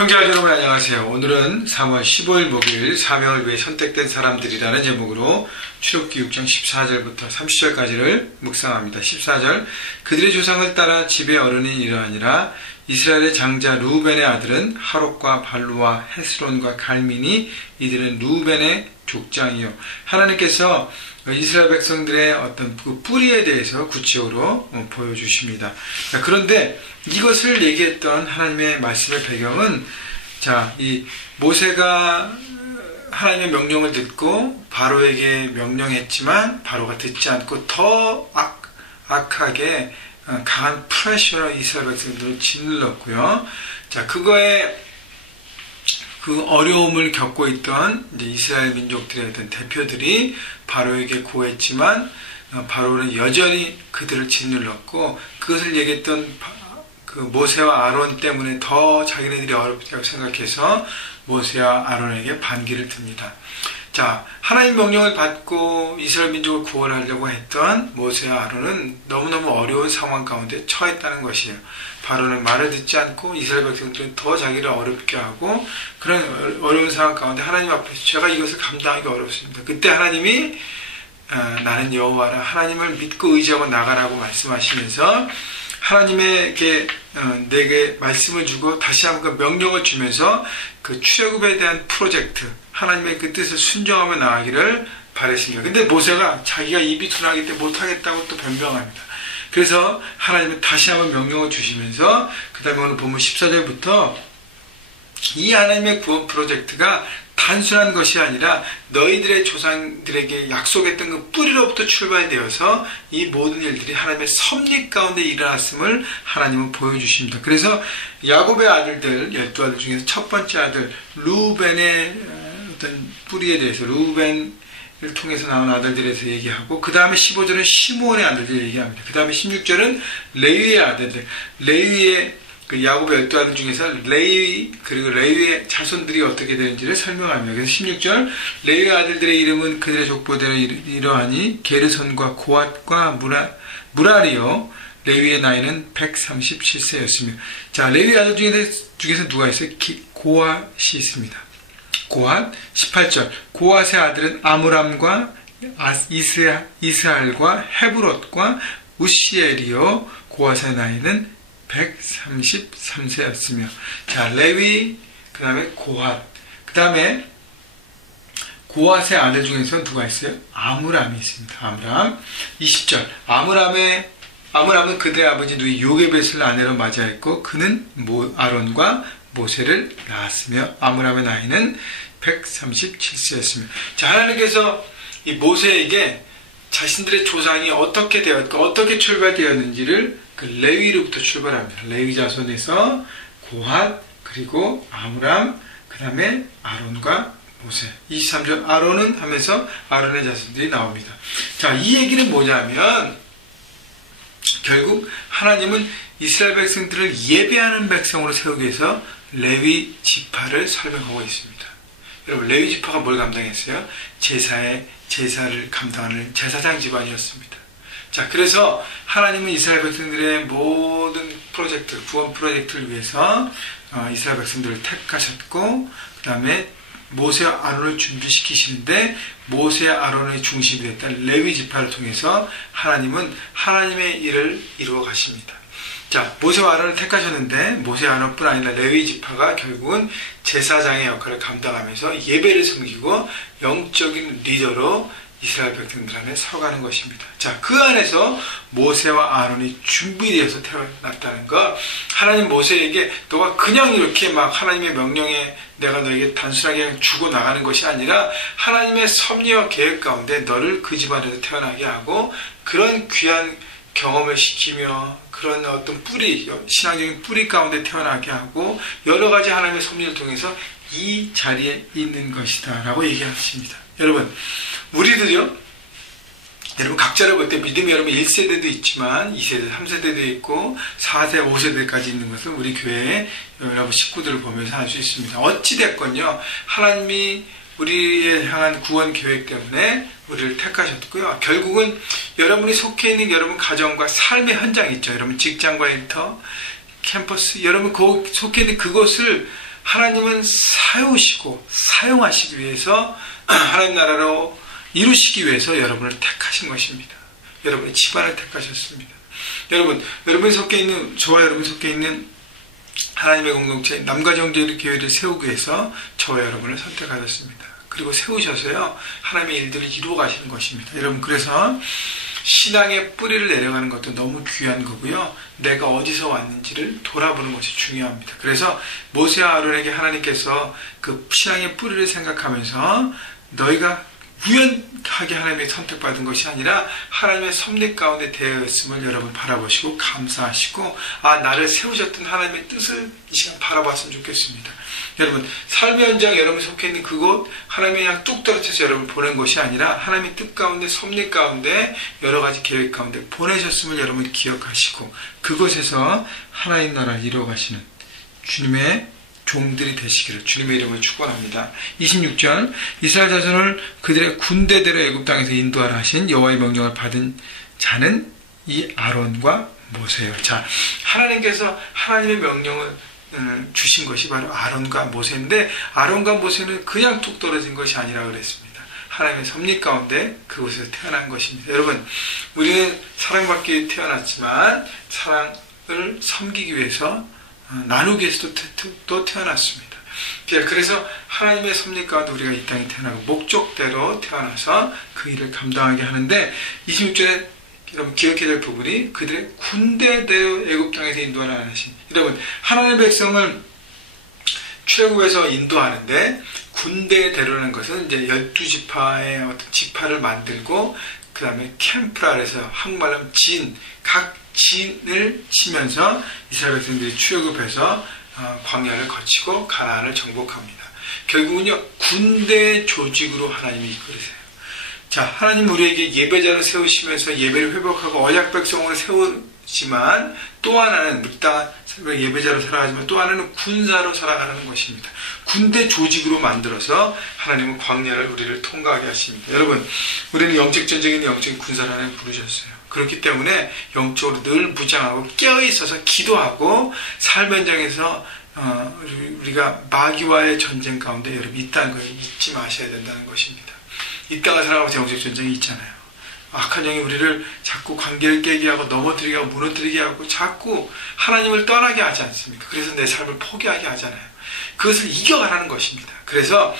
형제와 여러분 안녕하세요. 오늘은 3월 15일 목요일 사명을 위해 선택된 사람들이라는 제목으로 출애굽기 6장 14절부터 30절까지를 묵상합니다. 14절 그들의 조상을 따라 집의 어른이 이러하니라 이스라엘의 장자 루벤의 아들은 하롯과 발루와 헤스론과 갈민이 이들은 루벤의 족장이요. 하나님께서 이스라엘 백성들의 어떤 그 뿌리에 대해서 구체적으로 어, 보여주십니다. 그런데 이것을 얘기했던 하나님의 말씀의 배경은 자, 이 모세가 하나님의 명령을 듣고 바로에게 명령했지만 바로가 듣지 않고 더 악, 악하게 어, 강한 프레셔로 이스라엘 백성들을 짓눌렀고요. 자, 그거에 그 어려움을 겪고 있던 이스라엘 민족들의 어떤 대표들이 바로에게 고했지만 어, 바로는 여전히 그들을 짓눌렀고 그것을 얘기했던 그 모세와 아론 때문에 더 자기네들이 어렵다고 생각해서 모세와 아론에게 반기를 듭니다. 자, 하나님 명령을 받고 이스라엘 민족을 구원하려고 했던 모세와 아론은 너무너무 어려운 상황 가운데 처했다는 것이에요. 바로는 말을 듣지 않고 이스라엘 백성들은 더 자기를 어렵게 하고 그런 어려운 상황 가운데 하나님 앞에서 제가 이것을 감당하기 어렵습니다. 그때 하나님이 어, 나는 여호와라 하나님을 믿고 의지하고 나가라고 말씀하시면서 하나님에게 어, 내게 말씀을 주고 다시 한번 그 명령을 주면서 그 출애굽에 대한 프로젝트 하나님의 그 뜻을 순종하며 나가기를 바랬습니다. 근데 모세가 자기가 입이 둔하기 때문에 못하겠다고 또 변명합니다. 그래서 하나님은 다시 한번 명령을 주시면서 그 다음에 오늘 보면 14절부터 이 하나님의 구원 프로젝트가 단순한 것이 아니라 너희들의 조상들에게 약속했던 그 뿌리로부터 출발되어서 이 모든 일들이 하나님의 섭리 가운데 일어났음을 하나님은 보여주십니다. 그래서 야곱의 아들들, 열두 아들 중에서 첫 번째 아들 루벤의 어떤 뿌리에 대해서 루벤을 통해서 나온 아들들에 대해서 얘기하고 그 다음에 15절은 시므온의 아들들 얘기합니다. 그 다음에 16절은 레위의 아들들, 레위의 그 야곱의 열두 아들 중에서 레위 그리고 레위의 자손들이 어떻게 되는지를 설명합니다. 그래서 16절 레위 아들들의 이름은 그들의 족보대로 이러하니 게르손과 고앗과 무라, 무라리요 레위의 나이는 137세였으며 자 레위 아들 중에서, 누가 있어요? 기, 고앗이 있습니다. 고앗 18절. 고앗의 아들은 아므람과 이스라, 이스라엘과 헤브롯과 우시엘이요. 고앗의 나이는 133세였으며. 자 레위 그 다음에 고핫 그 다음에 고핫의 아들 중에서 누가 있어요? 아므람이 있습니다. 아므람. 20절. 아므람의 아므람은 그들의 아버지 누이 요게벳을 아내로 맞이했고 그는 모, 아론과 모세를 낳았으며 아므람의 나이는 137세였으며 자 하나님께서 이 모세에게 자신들의 조상이 어떻게 되었고 어떻게 출발되었는지를 그 레위로부터 출발합니다. 레위 자손에서 고핫 그리고 아므람 그 다음에 아론과 모세 23절 아론은 하면서 아론의 자손들이 나옵니다. 자, 이 얘기는 뭐냐면 결국 하나님은 이스라엘 백성들을 예배하는 백성으로 세우기 위해서 레위 지파를 설명하고 있습니다. 여러분 레위 지파가 뭘 감당했어요? 제사의 제사를 감당하는 제사장 집안이었습니다. 자, 그래서 하나님은 이스라엘 백성들의 모든 프로젝트, 구원 프로젝트를 위해서 어, 이스라엘 백성들을 택하셨고, 그 다음에 모세와 아론을 준비시키시는데 모세와 아론의 중심이 됐던 레위 지파를 통해서 하나님은 하나님의 일을 이루어 가십니다. 자, 모세와 아론을 택하셨는데 모세와 아론뿐 아니라 레위 지파가 결국은 제사장의 역할을 감당하면서 예배를 섬기고 영적인 리더로 이스라엘 백성들 안에 서가는 것입니다. 자, 그 안에서 모세와 아론이 준비되어서 태어났다는 것. 하나님 모세에게 너가 그냥 이렇게 막 하나님의 명령에 내가 너에게 단순하게 주고 나가는 것이 아니라 하나님의 섭리와 계획 가운데 너를 그 집안에서 태어나게 하고 그런 귀한 경험을 시키며 그런 어떤 뿌리, 신앙적인 뿌리 가운데 태어나게 하고 여러 가지 하나님의 섭리를 통해서 이 자리에 있는 것이다 라고 얘기하십니다. 여러분, 우리들요, 여러분 각자를 볼 때 믿음이 여러분 1세대도 있지만 2세대, 3세대도 있고 4세, 5세대까지 있는 것을 우리 교회의 여러분 식구들을 보면서 알 수 있습니다. 어찌됐건요, 하나님이 우리에 향한 구원 계획 때문에 우리를 택하셨고요. 결국은 여러분이 속해 있는 여러분 가정과 삶의 현장 있죠. 여러분 직장과 일터, 캠퍼스, 여러분 그 속해 있는 그곳을 하나님은 사용시고 사용하시기 위해서 하나님 나라로 이루시기 위해서 여러분을 택하신 것입니다. 여러분의 집안을 택하셨습니다. 여러분, 여러분이 속해 있는, 저와 여러분이 속해 있는 하나님의 공동체, 남가정제의 교회를 세우기 위해서 저와 여러분을 선택하셨습니다. 그리고 세우셔서요, 하나님의 일들을 이루어 가시는 것입니다. 여러분, 그래서 신앙의 뿌리를 내려가는 것도 너무 귀한 거고요. 내가 어디서 왔는지를 돌아보는 것이 중요합니다. 그래서 모세와 아론에게 하나님께서 그 신앙의 뿌리를 생각하면서 너희가 우연하게 하나님의 선택받은 것이 아니라 하나님의 섭리 가운데 되었음을 여러분 바라보시고 감사하시고 아 나를 세우셨던 하나님의 뜻을 이 시간 바라봤으면 좋겠습니다. 여러분 삶의 현장 여러분 속해 있는 그곳 하나님이 그냥 뚝 떨어져서 여러분 보낸 것이 아니라 하나님의 뜻 가운데 섭리 가운데 여러 가지 계획 가운데 보내셨음을 여러분 기억하시고 그곳에서 하나님 나라를 이루어 가시는 주님의 종들이 되시기를 주님의 이름을 축원합니다. 26절 이스라엘 자손을 그들의 군대대로 애굽 땅에서 인도하라 하신 여호와의 명령을 받은 자는 이 아론과 모세요. 자, 하나님께서 하나님의 명령을 음, 주신 것이 바로 아론과 모세인데 아론과 모세는 그냥 뚝 떨어진 것이 아니라 그랬습니다. 하나님의 섭리 가운데 그곳에서 태어난 것입니다. 여러분, 우리는 사랑받기 태어났지만 사랑을 섬기기 위해서 어, 나누기 위해서도 또 태어났습니다. 그래서 하나님의 섭리 가운데 우리가 이 땅에 태어나고 목적대로 태어나서 그 일을 감당하게 하는데 26절에 여러분 기억해야 될 부분이 그들의 군대대로 애굽 땅에서 인도하는 하신 여러분 하나님의 백성을 출애굽에서 인도하는데 군대대로라는 것은 이제 열두 지파의 어떤 지파를 만들고 그 다음에 캠프라 그래서 한국말로 진, 각 진을 치면서 이스라엘 백성들이 출애굽해서 어, 광야를 거치고 가나안을 정복합니다. 결국은요 군대 조직으로 하나님이 이끌으세요. 자 하나님 우리에게 예배자를 세우시면서 예배를 회복하고 언약 백성을 세우지만 또 하나는 묵다 예배자로 살아가지만 또 하나는 군사로 살아가는 것입니다. 군대 조직으로 만들어서 하나님은 광야를 우리를 통과하게 하십니다. 여러분 우리는 영적 전쟁인 영적 군사라는 부르셨어요. 그렇기 때문에 영적으로 늘 무장하고 깨어 있어서 기도하고 삶 현장에서 어, 우리가 마귀와의 전쟁 가운데 여러분 있다는 걸 잊지 마셔야 된다는 것입니다. 이 땅을 살아가면서 영적 전쟁이 있잖아요. 악한 영이 우리를 자꾸 관계를 깨게 하고 넘어뜨리게 하고 무너뜨리게 하고 자꾸 하나님을 떠나게 하지 않습니까? 그래서 내 삶을 포기하게 하잖아요. 그것을 이겨가라는 것입니다. 그래서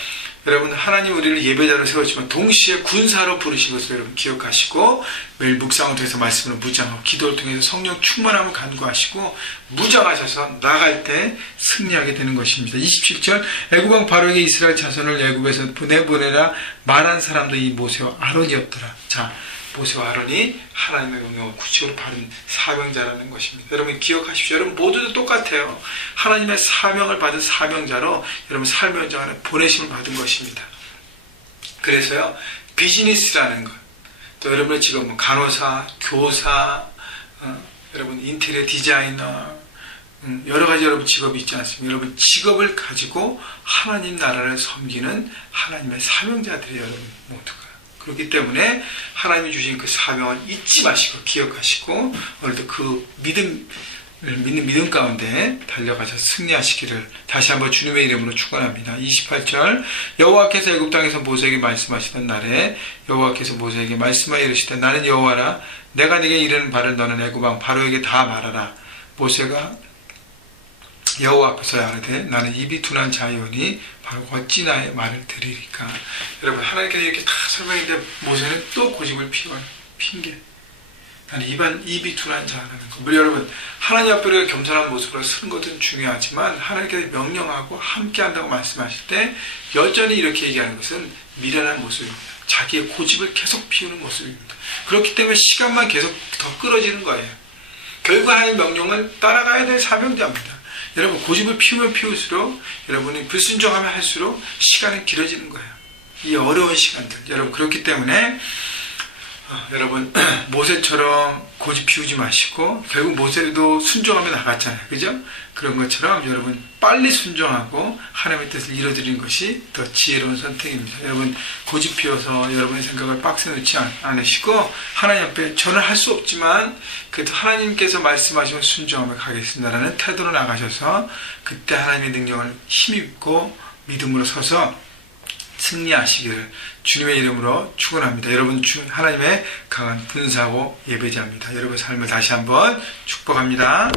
여러분 하나님 우리를 예배자로 세웠지만 동시에 군사로 부르신 것을 여러분 기억하시고 매일 묵상을 통해서 말씀을 무장하고 기도를 통해서 성령 충만함을 간구하시고 무장하셔서 나갈 때 승리하게 되는 것입니다. 27절 애굽왕 바로에게 이스라엘 자손을 애굽에서 보내보내라 말한 사람도 이 모세와 아론이었더라. 자 모세와 아론이 하나님의 명령을 구체적으로 받은 사명자라는 것입니다. 여러분 기억하십시오. 여러분 모두도 똑같아요. 하나님의 사명을 받은 사명자로 여러분 삶의 현장 안에 보내심을 받은 것입니다. 그래서요 비즈니스라는 것, 또 여러분의 직업 뭐 간호사, 교사, 어, 여러분 인테리어 디자이너, 음, 여러 가지 여러분 직업이 있지 않습니까? 여러분 직업을 가지고 하나님 나라를 섬기는 하나님의 사명자들이 여러분 모두가 그렇기 때문에 하나님이 주신 그 사명을 잊지 마시고 기억하시고 오늘도 그 믿음 믿는 믿음 가운데 달려가서 승리하시기를 다시 한번 주님의 이름으로 축원합니다. 28절 여호와께서 애굽 땅에서 모세에게 말씀하시던 날에 여호와께서 모세에게 말씀하여 이르시되 나는 여호와라 내가 네게 이르는 바를 너는 애굽 왕 바로에게 다 말하라 모세가 여호와 앞에서 아르되 나는 입이 둔한 자이오니 바로 어찌 나의 말을 들으리까? 여러분 하나님께서 이렇게 다 설명했는데 모세는 또 고집을 피워요 핑계. 나는 입안, 입이 둔한 자라는 거. 우리 여러분 하나님 앞에 겸손한 모습으로 쓰는 것은 중요하지만 하나님께서 명령하고 함께 한다고 말씀하실 때 여전히 이렇게 얘기하는 것은 미련한 모습입니다. 자기의 고집을 계속 피우는 모습입니다. 그렇기 때문에 시간만 계속 더 끌어지는 거예요. 결국 하나님 명령을 따라가야 될 사명자입니다 여러분 고집을 피우면 피울수록 여러분이 불순종하면 할수록 시간이 길어지는 거예요. 이 어려운 시간들 여러분 그렇기 때문에 어, 여러분 모세처럼 고집 피우지 마시고 결국 모세도 순종하며 나갔잖아요. 그죠? 그런 것처럼 여러분 빨리 순종하고 하나님의 뜻을 이뤄드리는 것이 더 지혜로운 선택입니다. 여러분 고집 피워서 여러분의 생각을 넣지 않- 않으시고 하나님 앞에 저는 할 수 없지만 그래도 하나님께서 말씀하시면 순종하며 가겠습니다라는 태도로 나가셔서 그때 하나님의 능력을 힘입고 믿음으로 서서 승리하시기를 주님의 이름으로 축원합니다. 여러분 주 하나님의 강한 분사고 예배자입니다. 여러분 삶을 다시 한번 축복합니다.